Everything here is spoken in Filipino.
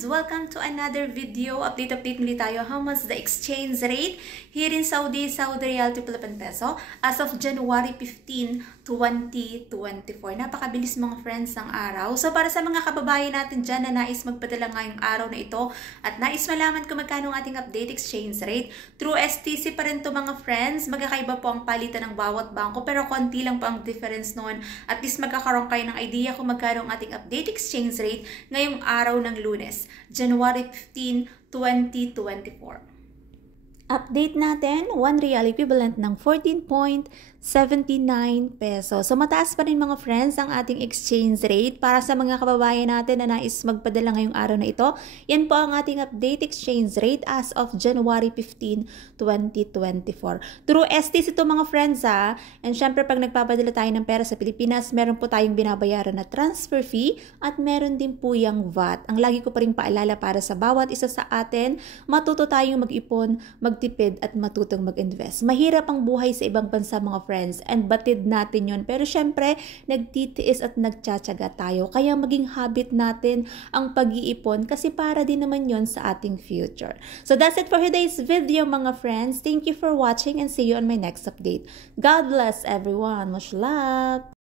friends! Welcome to another video. Update muli tayo. How much the exchange rate here in Saudi Riyal to Philippine Peso as of January 15, 2024. Napakabilis mga friends ng araw. So para sa mga kababayan natin dyan na nais magpadala ngayong araw na ito at nais malaman kung magkano ang ating update exchange rate, through STC pa rin to mga friends. Magkakaiba po ang palitan ng bawat bangko pero konti lang po ang difference noon. At least magkakaroon kayo ng idea kung magkano ang ating update exchange rate ngayong araw ng Lunes, January 15, 2024. Update natin, 1 real equivalent ng 14.79 pesos. So mataas pa rin mga friends ang ating exchange rate para sa mga kababayan natin na nais magpadala ngayong araw na ito. Yan po ang ating update exchange rate as of January 15, 2024. Through STC ito mga friends ha. And syempre pag nagpapadala tayo ng pera sa Pilipinas, meron po tayong binabayaran na transfer fee at meron din po yung VAT. Ang lagi ko pa rin paalala para sa bawat isa sa atin, matuto tayong mag-ipon, magtipid at matutong mag-invest. Mahirap ang buhay sa ibang bansa mga friends and batid natin yon. Pero syempre, nagtitiis at nagtsatsaga tayo. Kaya maging habit natin ang pag-iipon kasi para din naman yon sa ating future. So that's it for today's video mga friends. Thank you for watching and see you on my next update. God bless everyone. Much love!